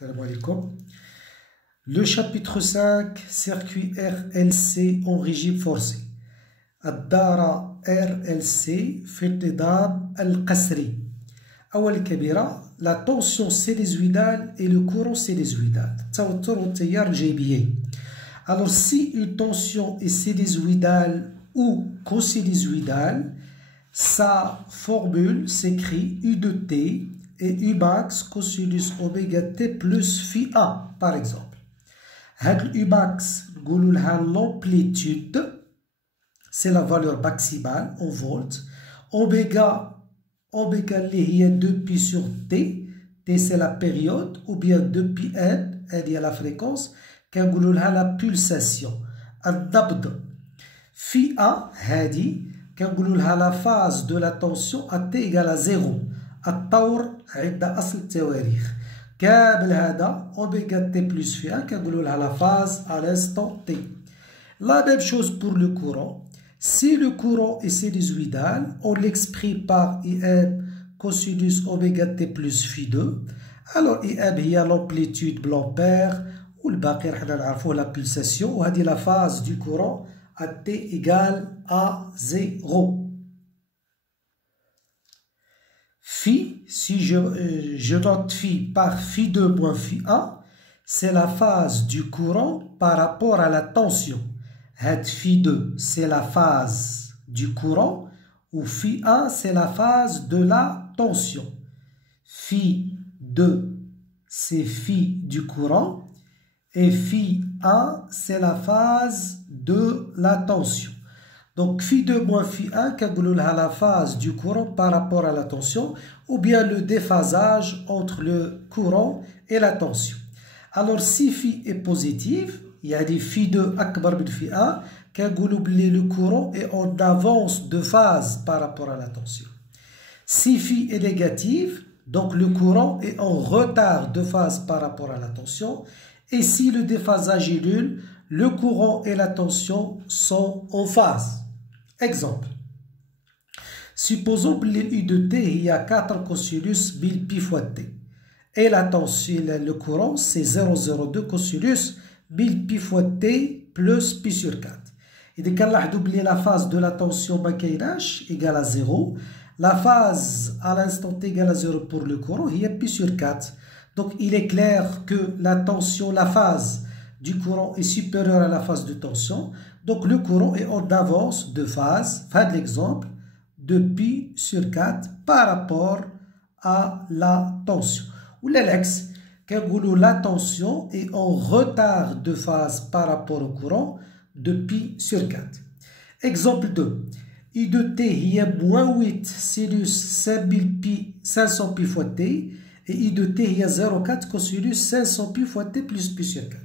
Salam alaikum. Le chapitre 5, circuit RLC en régime forcé. الدارة RLC في النظام القسري. أول كبيرة la tension sinusoïdale et le courant sinusoïdal. التوتر والتيار الجيبيين. Alors si une tension est sinusoïdale ou cosinusoïdale, sa formule s'écrit U de T et U max cosinus oméga T plus phi A par exemple. هاد U max نقولوا لها l'amplitude, c'est la valeur maximale en volts. Oméga اللي هي 2pi sur T, T c'est la période, ou bien 2pi N, N هي la fréquence, كنقولوا لها la pulsation. النبض phi A هادي كنقولوا لها la phase de la tension à T égale à 0. الطور عند أصل التواريخ. كامل هذا oméga T plus phi A كنقولوا لها la phase à l'instant T. La même chose pour le courant. Si le courant est sinusoïdal, on l'exprime par IM cosinus oméga T plus phi 2. Alors IM هي l'amplitude l'ampère والباقي حنا نعرفوه la pulsation وهذه la phase du courant à T égale à 0. Phi, si je note phi par phi 2 moins phi 1, c'est la phase du courant par rapport à la tension. Had phi 2, c'est la phase du courant, ou phi 1, c'est la phase de la tension. Phi 2, c'est phi du courant, et phi 1, c'est la phase de la tension. Donc, phi 2 moins phi 1, la phase du courant par rapport à la tension, ou bien le déphasage entre le courant et la tension. Alors, si phi est positif, il y a des phi 2 akbar min phi 1, le courant est en avance de phase par rapport à la tension. Si phi est négatif, donc le courant est en retard de phase par rapport à la tension. Et si le déphasage est nul, le courant et la tension sont en phase. Exemple. Supposons que l'U de T, il y a 4 cosinus 1000 pi fois T. Et la tension, le courant, c'est 0,02 cosinus 1000 pi fois T plus pi sur 4. Et dès qu'on a doublé la phase de la tension égale à 0, la phase à l'instant T égale à 0 pour le courant, il y a pi sur 4. Donc il est clair que la tension, la phase du courant est supérieure à la phase de tension. Donc le courant est en avance de phase, fin de l'exemple, de pi sur 4 par rapport à la tension. Ou l'ex, la tension est en retard de phase par rapport au courant de pi sur 4. Exemple 2. I de T il y a moins 8 sinus 5000 pi 500 pi fois T. Et I de T هي 0,4 cosinus 500 pi fois T plus pi sur 4.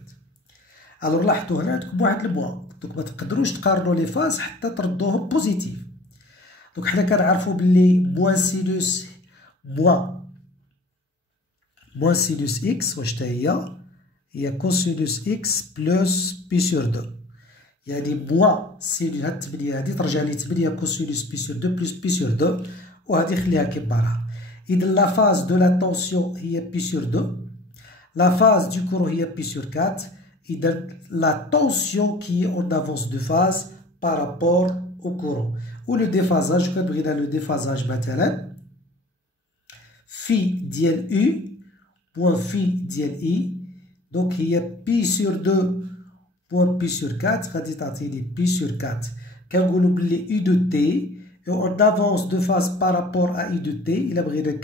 Alors لاحظوا هنا عندكم واحد الموان. دونك ما تقدروش تقارنوا لي فاز حتى تردوهم بوزيتيف. دونك حنا كنعرفوا بلي موان سينوس موان سينوس اكس واش تا هي كوسينوس اكس بلس بي سور 2. يعني موان سينوس هاد 8 هادي ترجع لي 8 كوسينوس بي سور 2 بلس بي سور 2 وهادي خليها كيما راها. إذا la phase de la tension هي pi sur 2, la phase du courant هي pi sur 4, إذا la tension qui est en avance de phase par rapport au courant. Ou le déphasage, quand on a le déphasage مثلا phi ديال U point phi ديال I, donc هي pi sur 2 point pi sur 4, غادي تعطيني pi sur 4. كنقولوا بلي U de T et on avance de phase par rapport à I de T, il a بغينا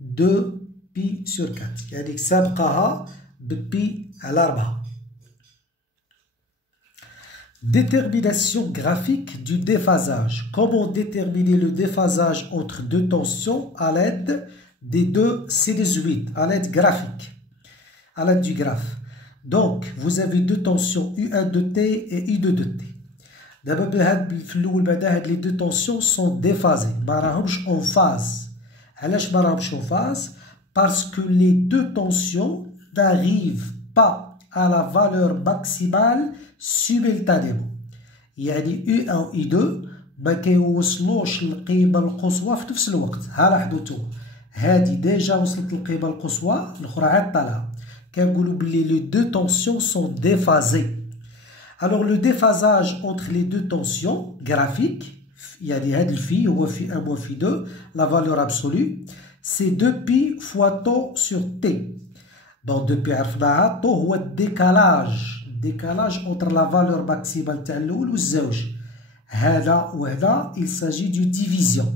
2 pi sur 4. يعني سابقها ببي على 4. Détermination graphique du déphasage. Comment déterminer le déphasage entre deux tensions à l'aide des deux sinusoïdes, à l'aide graphique, à l'aide du graphe. Donc, vous avez deux tensions U1 de T et U2 de T. D'abord, les deux tensions sont déphasées, en phase. En phase parce que les deux tensions n'arrivent pas à la valeur maximale simultanément. يعني U1 و U2 ما كيوصلوش للقيمة القصوى في نفس الوقت. ها لاحظوا هادي ديجا وصلت للقيمة القصوى الأخرى عاد طالعة كنقولوا بلي les deux tensions sont déphasées. Alors le déphasage entre les deux tensions graphiques يعني هاد الفي هو في 1 moins في 2 la valeur absolue c'est 2π fois tau sur t. Bon 2π عرفناها tau هو décalage entre la valeur maximale تاع الأول والزوج هذا وهذا il s'agit d'une division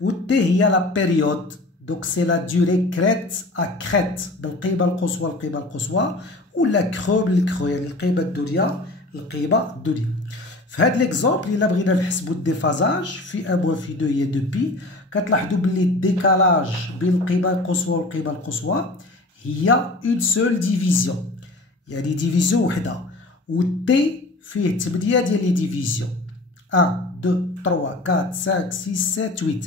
و t هي la période donc c'est la durée crête à crête بالقيمة القصوى القيمة القصوى ولا creux بالcreux يعني القيمة الدنيا القيمة الدنيا. في هذا ليكزومبل إلا بغينا نحسبوا الديفازاج في 1 moins في 2 هي 2π كتلاحظوا بلي الديكالاج بين القيمة القصوى والقيمة القصوى هي اون سول ديفيزيون يعني ديفيزيون وحده و تي فيه 8 ديال لي ديفيزيون 1 2 3 4 5 6 7 8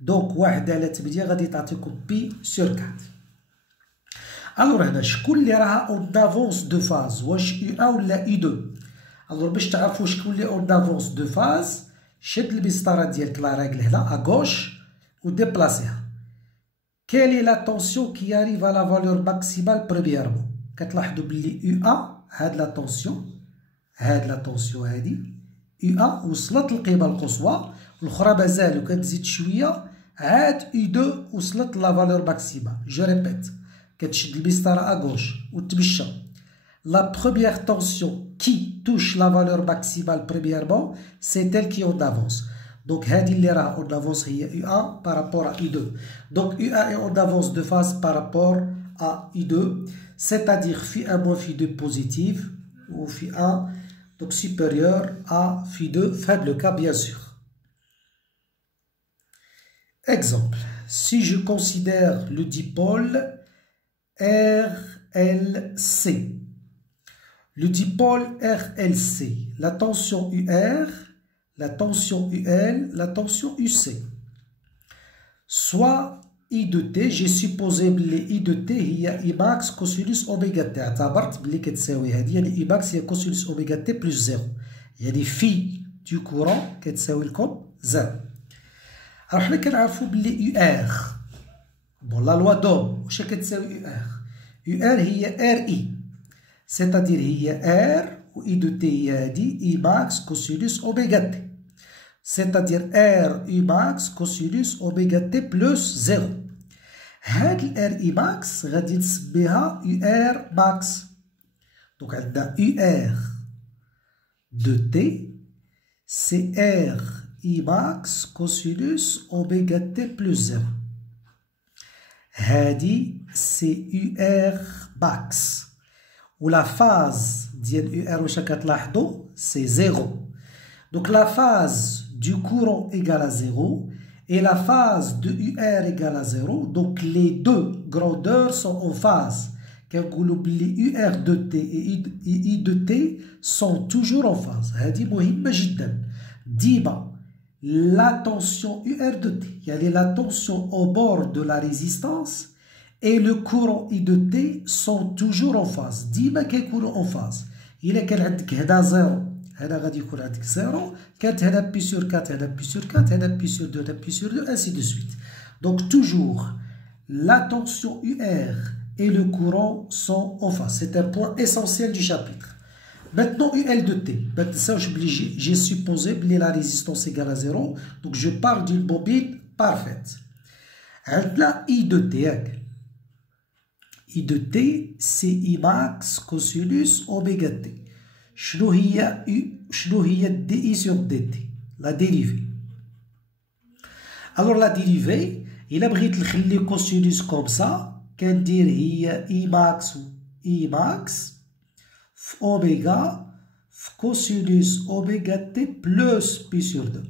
دونك 1 على 8 غادي تعطيكم بي سور 4. الوغ هنا شكون اللي راها اون دافونس دو فاز واش يو 1 ولا يو 2؟ الوغ باش تعرفوا شكون اللي اون دافونس دو فاز شد المسطره ديالك لا ريغل هنا اغوش و ديبلاسيها. Quelle est la tension qui arrive à la valeur maximale premièrement؟ كتلاحظوا بلي U1 هاد لا تونسيون هادي U1 وصلت للقيمة القصوى والأخرى مازال وكتزيد شوية عاد U2 وصلت لا فالور ماكسيمال. جو ريبيت كتشد المسطرة أغوش وتمشى. La première tension qui touche la valeur maximale premièrement c'est elle qui est en avance. Donc, هذه en avance هي U1 par rapport à U2. Donc, U1 est en avance de phase par rapport à U2, c'est-à-dire phi 1 moins phi 2 positive, ou phi 1 donc supérieur à phi 2, faible cas bien sûr. Exemple, si je considère le dipôle RLC, le dipôle RLC, la tension UR, la tension UL, la tension UC. Soit I de T, j'ai supposé que I de T هي I max cosinus oméga T. اعتبرت بلي كتساوي هذه يعني I max هي cosinus oméga T plus 0. يعني phi du courant كتساوي لكم 0. alors حنا كنعرفوا بلي UR bon la loi d'Ohm واش كتساوي UR؟ UR هي RI c'est-à-dire هي R و I de T هي هذه I max cosinus oméga T. c'est-à-dire R U max cosinus oméga T plus 0. هاد ال R I max غادي نسميها UR max. donc عندنا UR de T c'est R I max cosinus oméga T plus 0. هادي c'est UR max. و la phase ديال UR واش كتلاحظوا c'est 0. donc la phase du courant égale à 0 et la phase de UR égale à 0. Donc les deux grandeurs sont en phase. UR de T et I de T sont toujours en phase. هذه مهمة جدا. ديما la tension UR de T يعني la tension au bord de la résistance et le courant I de T sont toujours en phase. ديما كيكونوا en phase. إلا كان عندك هنا 0 هنا غادي يكون عندك 0 كانت هنا بي سور 4 هنا بي سور 4 هنا بي سور 2 هنا بي سور 2 ainsi de suite. donc toujours la tension UR et le courant sont en phase. c'est un point essentiel du chapitre. maintenant UL de T ما تنساوش بلي j'ai supposé بلي la résistance égale à 0 donc je parle d'une bobine parfaite. عندنا I de T ياك I de T c'est I max cosinus oméga T. شنو هي دي sur dt la dérivée. alors la dérivée إلا بغيت نخلي cosinus comme ça كندير هي I max في oméga في cosinus oméga t plus pi sur 2.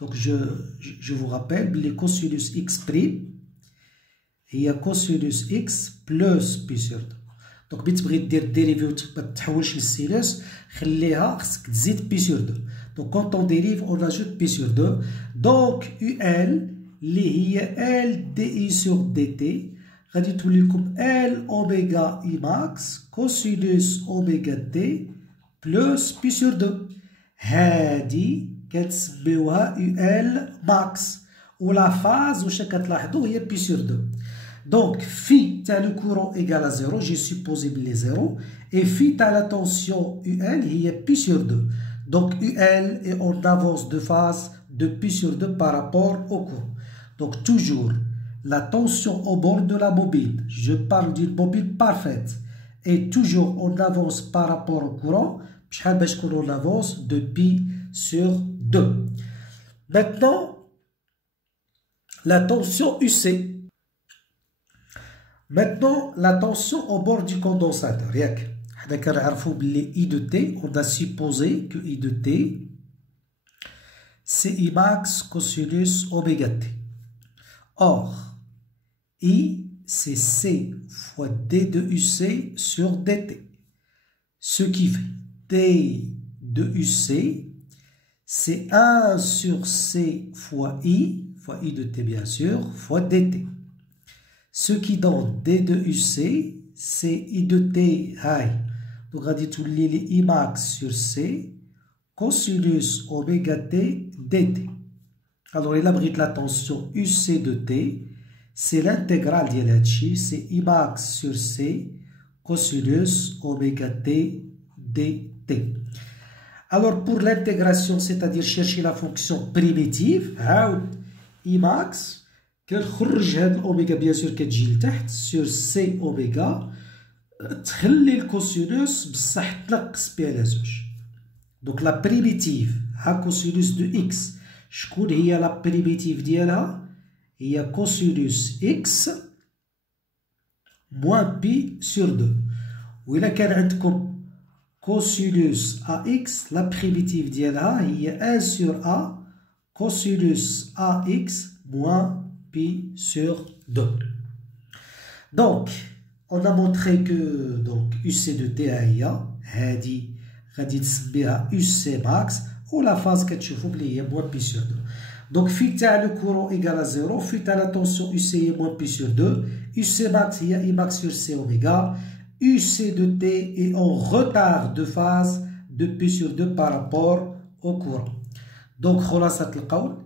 donc je vous rappelle les cosinus x prime هي cosinus x plus pi sur 2. donc بغيت دير ديريفي وما تحولش للسينوس خليها خصك تزيد بي سور 2. donc quand on dérive on ajoute pi sur 2. donc UL اللي هي L dI sur dt غادي تولي لكم L اوميغا I max cosinus اوميغا t plus pi sur 2. هادي كتسميوها UL max ou la phase où chaque تلاحظوا هي pi sur 2. Donc phi تاع le courant égale à 0, j'ai supposé les 0, et phi تاع la tension UL هي pi sur 2. Donc UL est en avance de phase de pi sur 2 par rapport au courant. Donc toujours la tension au bord de la bobine, je parle d'une bobine parfaite, est toujours en avance par rapport au courant, شحال باش تكون en avance de pi sur 2. Maintenant, la tension UC. Maintenant, la tension au bord du condensateur. On a I de T, on a supposé que I de T, c'est I max cosinus oméga T. Or, I, c'est C fois D de UC sur DT. Ce qui fait D de UC, c'est 1 sur C fois I de T bien sûr, fois dt. Ce qui donne D de UC, c'est I de T high. Donc on dit tout les I max sur C, cosinus oméga T dt. Alors il abrite la tension UC de T, c'est l'intégrale d'Yelhachi, c'est I max sur C, cosinus oméga T dt. Alors pour l'intégration, c'est-à-dire chercher la fonction primitive, I max, كنخرج هاد الأوميغا بيان سور كتجي لتحت سور سي أوميغا تخلي الكوسينوس بصح تنقص بها على زوج. دونك لا بريميتيف ها كوسينوس دو إكس شكون هي لا بريميتيف ديالها؟ هي كوسينوس إكس موان بي سور دو. وإلا كان عندكم كوسينوس أ إكس لا بريميتيف ديالها هي 1 سور أ cosinus AX moins pi sur 2. Donc, on a montré que donc, UC de T هي هادي غادي تسميها UC max ou la phase كتشوفوا بلي هي moins pi sur 2. Donc, phi تاع le courant égale à 0, phi تاع la tension UC est moins pi sur 2, UC max هي I max sur C oméga, UC de T est en retard de phase de pi sur 2 par rapport au courant. Donc, خلاصة القول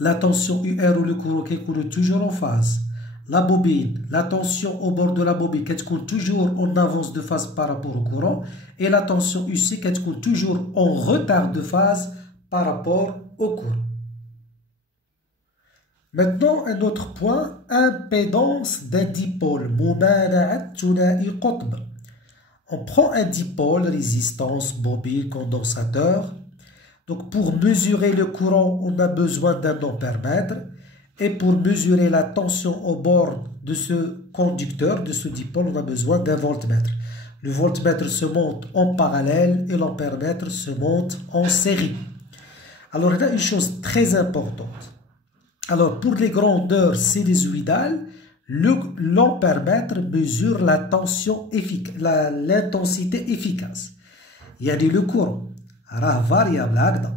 la tension UR ou le courant كيكونوا toujours en phase. La bobine, la tension au bord de la bobine كتكون toujours en avance de phase par rapport au courant et la tension UC كتكون toujours en retard de phase par rapport au courant. Maintenant, un autre point, impédance d'un dipôle. ممانعة ثنائي قطب. On prend un dipôle, résistance, bobine, condensateur. Donc, pour mesurer le courant, on a besoin d'un ampèremètre. Et pour mesurer la tension au bord de ce conducteur, de ce dipôle, on a besoin d'un voltmètre. Le voltmètre se monte en parallèle et l'ampèremètre se monte en série. Alors, il y a une chose très importante. Alors, pour les grandeurs sinusoïdales, l'ampèremètre mesure la tension efficace, l'intensité efficace. Il y a le courant. Variable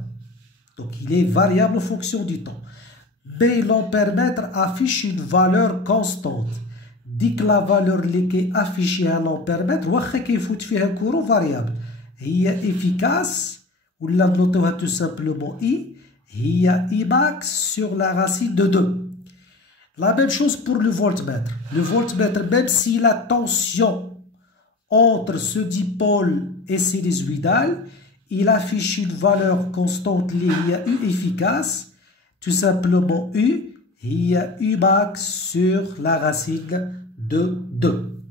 donc il est variable en fonction du temps, mais l'ampèremètre affiche une valeur constante. Dès que la valeur qui est affichée à l'ampèremètre واخا كيفوت فيها courant variable هي efficace ou la نوتوها tout simplement I هي I max sur la racine de 2. La même chose pour le voltmètre. Le voltmètre, même si la tension entre ce dipôle et sinusoïdal, il affiche une valeur constante liée à U efficace, tout simplement U, il y a U max sur la racine de 2.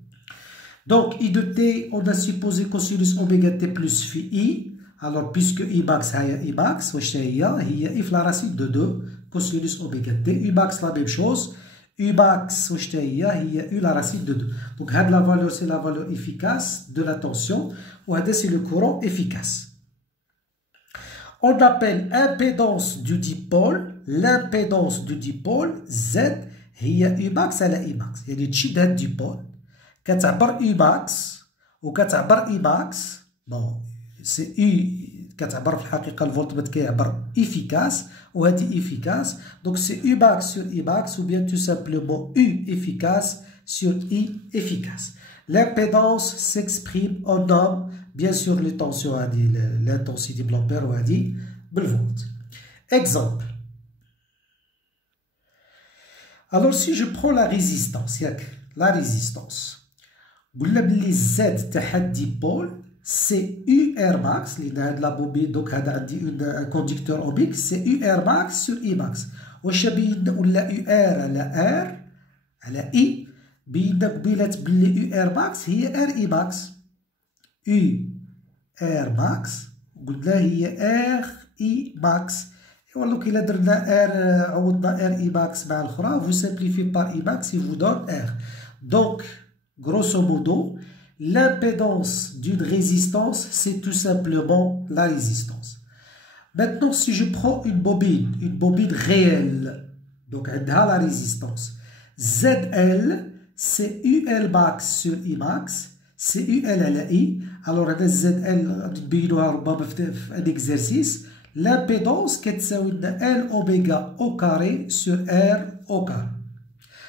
Donc, I de T, on a supposé cosinus oméga T plus phi I. Alors, puisque I max, I max, il y a I la racine de 2, cosinus oméga T. U max, la même chose. U max, il y a U la racine de 2. Donc, la valeur, c'est la valeur efficace de la tension. Ou c'est le courant efficace. On appelle impédance du dipôle, l'impédance du dipôle Z هي U max على I max. يعني تشد هاد الديبول كتعبر U max وكتعبر I max. بون سي U كتعبر في الحقيقة الفولتمتر كيعبر efficace وهادي efficace. Donc c'est U max sur I max ou bien tout simplement U efficace sur I efficace. L'impédance s'exprime en ohm, bien sûr les tensions, l'intensité de l'ampère ou le volt. Exemple. Alors si je prends la résistance, la résistance, les Z تاعها dipôle, c'est UR max, la bobine, donc un conducteur oblique, c'est UR max sur I max. واش بين ولا UR على R على I بين قبيلات بلي UR max هي RI max. UR max قلنا هي RI max. والله كي درنا R عوضنا RI max مع الأخرى, vous simplifiez par I max, il vous donne R. Donc, grosso modo, l'impédance d'une résistance, c'est tout simplement la résistance. Maintenant, si je prends une bobine réelle, donc elle a la résistance, ZL, c'est UL max sur I max, c'est UL à la I. Alors, ZL, un exercice, l'impédance qui est L oméga au carré sur R au carré.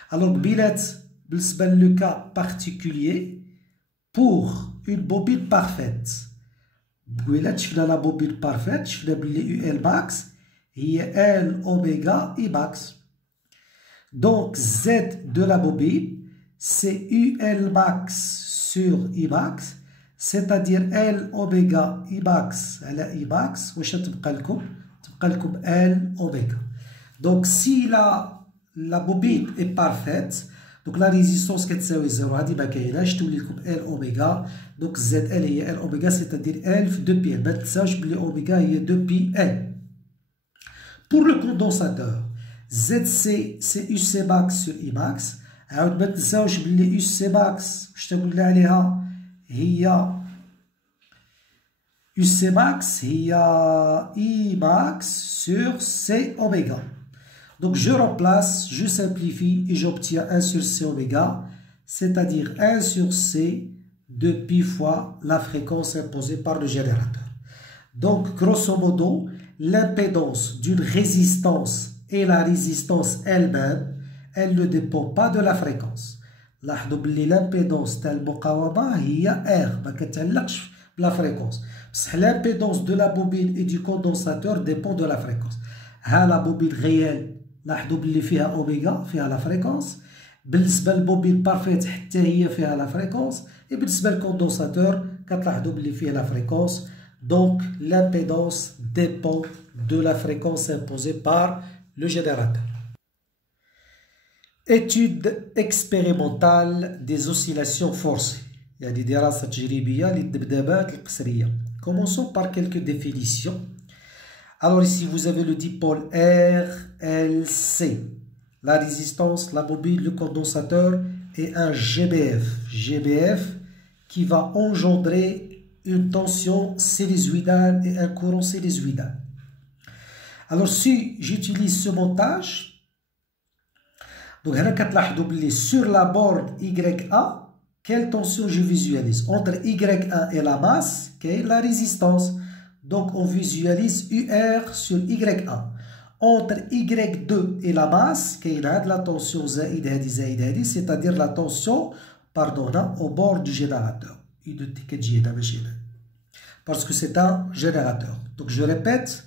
Alors, le cas particulier pour une bobine parfaite. La bobine parfaite, je fais UL max, et L oméga I max. Donc, Z de la bobine, c'est UL max sur I max, c'est-à-dire L oméga I max à la I max, ou L oméga. Donc, si la bobine est parfaite, donc la résistance qui est 0, je te L oméga, donc ZL est L oméga, c'est-à-dire L de pi. Maintenant, je vais oméga est 2 pi L. Pour le condensateur, ZC c'est UC max sur I max. Alors maintenant, je vais UC max, je te dis UC max, il y a I max sur C oméga. Donc je remplace, je simplifie et j'obtiens 1 sur C oméga, c'est-à-dire 1 sur C de pi fois la fréquence imposée par le générateur. Donc grosso modo, l'impédance d'une résistance et la résistance elle-même, elle ne dépend pas de la fréquence. L'impédance تاع المقاومة هي R, ما كتعلقش بلا fréquence. L'impédance de la bobine et du condensateur dépend de la fréquence. La bobine réelle لاحظوا بلي فيها اوميغا فيها لا فريكونس, بالنسبه للبوبين بارفيت حتى هي فيها لا فريكونس, et بالنسبه للكوندونساتور كتلاحظوا بلي فيها لا فريكونس. Donc l'impédance dépend de la fréquence imposée par le générateur. Étude expérimentale des oscillations forcées. يعني دراسة تجريبية للذبذبات القصرية. Commençons par quelques définitions. Alors ici, vous avez le dipôle RLC, la résistance, la bobine, le condensateur et un GBF. GBF qui va engendrer une tension sinusoïdale et un courant sinusoïdal. Alors si j'utilise ce montage, donc sur la borne YA, quelle tension je visualise? Entre Y1 et la masse, quelle est la résistance? Donc, on visualise UR sur Y1. Entre Y2 et la masse, il y a la tension c'est-à-dire la tension au bord du générateur. Parce que c'est un générateur. Donc, je répète,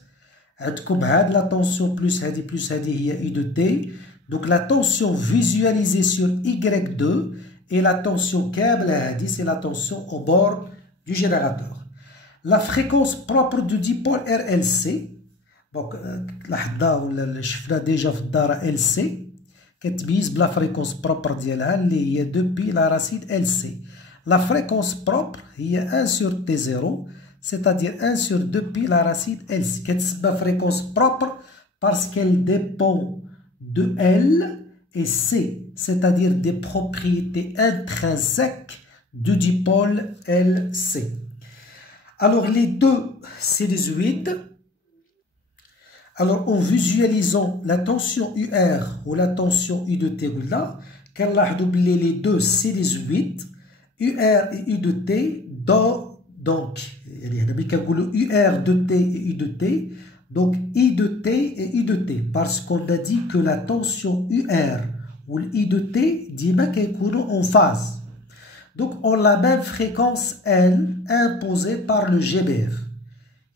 la tension plus I de T. Donc, la tension visualisée sur Y2 et la tension câble, c'est la tension au bord du générateur. La fréquence propre du dipôle RLC, donc شفنا déjà في الدارة LC كتميز بلا fréquence propre ديالها اللي هي 2 pi la racine LC. La fréquence propre هي 1 sur T0, c'est-à-dire 1 sur 2 pi la racine LC. كتسمى fréquence propre parce qu'elle dépend de L et C, c'est-à-dire des propriétés intrinsèques du dipôle LC. Alors, les deux sinusoïdes, alors en visualisant la tension UR ou la tension U de T, les deux sinusoïdes, UR et U de T, donc, UR de T et U de T, donc I de T et U de T, parce qu'on a dit que la tension UR ou I de T, dit en phase. Donc, on a la même fréquence L imposée par le GBF.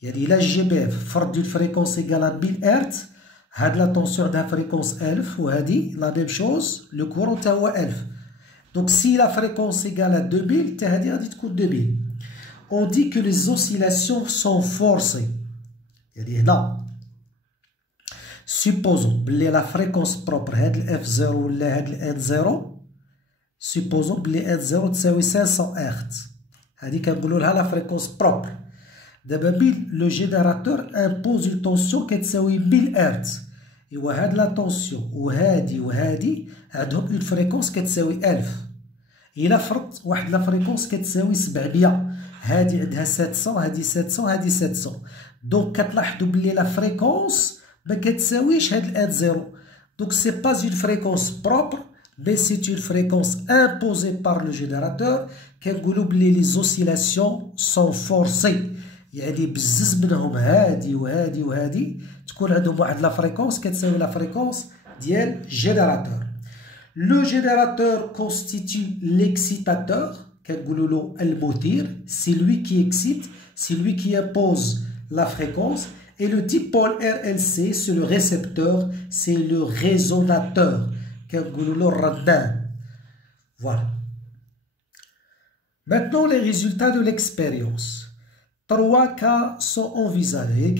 Il y a la GBF, forte d'une fréquence égale à 1000 Hz, هاد لا طونسيون عندها فريكونس 1000 وهادي لا ميم شوز لو كورون تا هو 1000. دونك سي لا فريكونس ايغال ا 2000 تا هادي غادي تكون 2000. On dit que les oscillations sont forcées. يعني هنا supposons بلي لا فريكونس بروبر هاد ال F0 ولا هاد ال N0 supposons بلي N0 تساوي 500 هرتز. هادي كنقولوا لها لا فريكونس بروبر. دابا بين لو جينيراتور امبوز اون طونسيون كتساوي 1000 هرتز. ايوا هاد لا طونسيون وهادي وهادي عندهم اون فريكونس كتساوي 1000. إلا فرضت واحد لا فريكونس كتساوي 700 هادي عندها 700 هادي 700 هادي 700 دونك كتلاحظوا بلي لا فريكونس ما كتساويش هاد الان زيرو. دونك سي با اون فريكونس بروبر مي سي اون فريكونس امبوزي بار لو جينيراتور. كنقولوا بلي لي زوسيلاسيون سون فورسي يعني بزز منهم هادي وهادي وهادي تكون عندهم واحد لا فريكونس كتساوي لا فريكونس ديال جينيراتور. Le générateur constitue l'excitateur, c'est lui qui excite, c'est lui qui impose la fréquence. Et le dipôle RLC, c'est le récepteur, c'est le résonateur. Voilà. Maintenant, les résultats de l'expérience. 3 cas sont envisagés.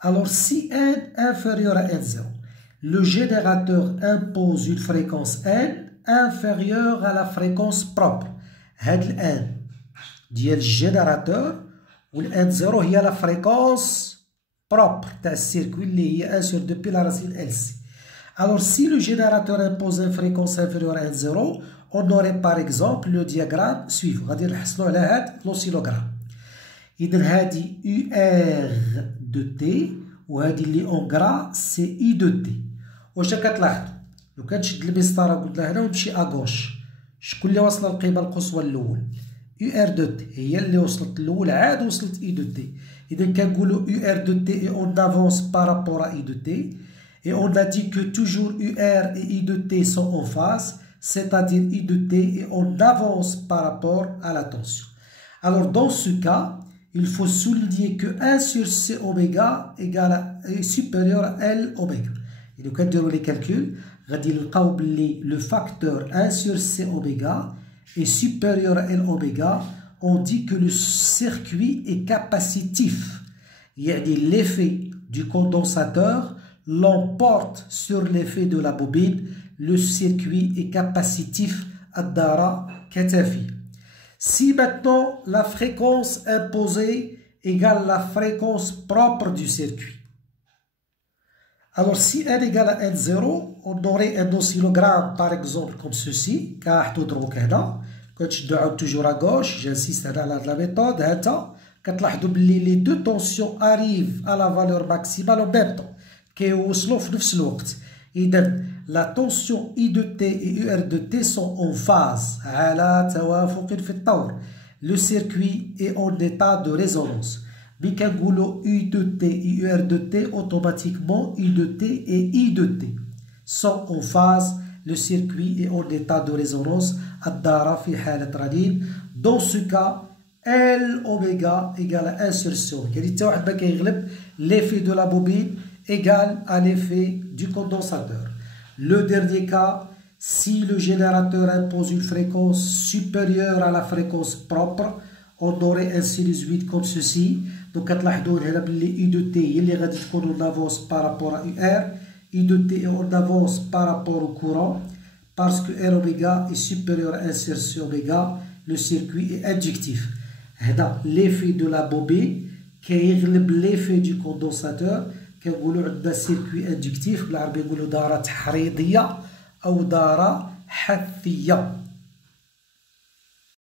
Alors, si n inférieur à n0, le générateur impose une fréquence n inférieure à la fréquence propre. هاد ال n ديال الجينيراتور و ال n0 هي la fréquence propre تاع السيركوي اللي هي 1 sur 2 pi la racine LC. Alors si le générateur impose une fréquence inférieure à n0, on aurait par exemple le diagramme suivant. غادي نحصلوا على هاد l'oscillogramme. إذا هادي UR de T وهادي اللي اون غرا سي اي دو تي. واش كتلاحظوا لو كنشد المسطره قلت لها هنا ونمشي اغوش شكون اللي واصله للقيمه القصوى الاول؟ يو ار دو تي هي اللي وصلت الاول عاد وصلت اي دو تي. اذا كنقولوا يو ار دو تي اي اون افونس بارابور ا اي دو تي اي اون ا دي كو توجور يو ار اي اي دو تي سون اون فاز c'est-à-dire i de t et on avance par rapport à la tension. Alors dans ce cas il faut souligner que 1 sur c oméga est supérieur à L oméga. Et donc, quand on les calcule, le facteur 1 sur c oméga est supérieur à L oméga. On dit que le circuit est capacitif. Il y a l'effet du condensateur l'emporte sur l'effet de la bobine. Le circuit est capacitif à Dara Katafi. Si maintenant la fréquence imposée égale la fréquence propre du circuit, alors si n égale à n0, on aurait un oscillogramme par exemple comme ceci, quand je dois toujours à gauche, j'insiste à la méthode, quand les deux tensions arrivent à la valeur maximale en même temps, la tension I de T et UR de T sont en phase. Le circuit est en état de résonance. Bikangoulo I de T et UR de T, automatiquement I de T et I de T sont en phase. Le circuit est en état de résonance. Dans ce cas, L oméga égale à 1 sur C. L'effet de la bobine égale à l'effet du condensateur. Le dernier cas, si le générateur impose une fréquence supérieure à la fréquence propre, on aurait un sinusoïde comme ceci. Donc, I de T il est en avance par rapport à UR, I de T est en avance par rapport au courant, parce que R oméga est supérieur à 1 sur C oméga, le circuit est inductif. L'effet de la bobine qui est l'effet du condensateur. كنقولوا عندنا سيركوي اندكتيف بالعربيه نقولوا داره تحريضيه او داره حثيه.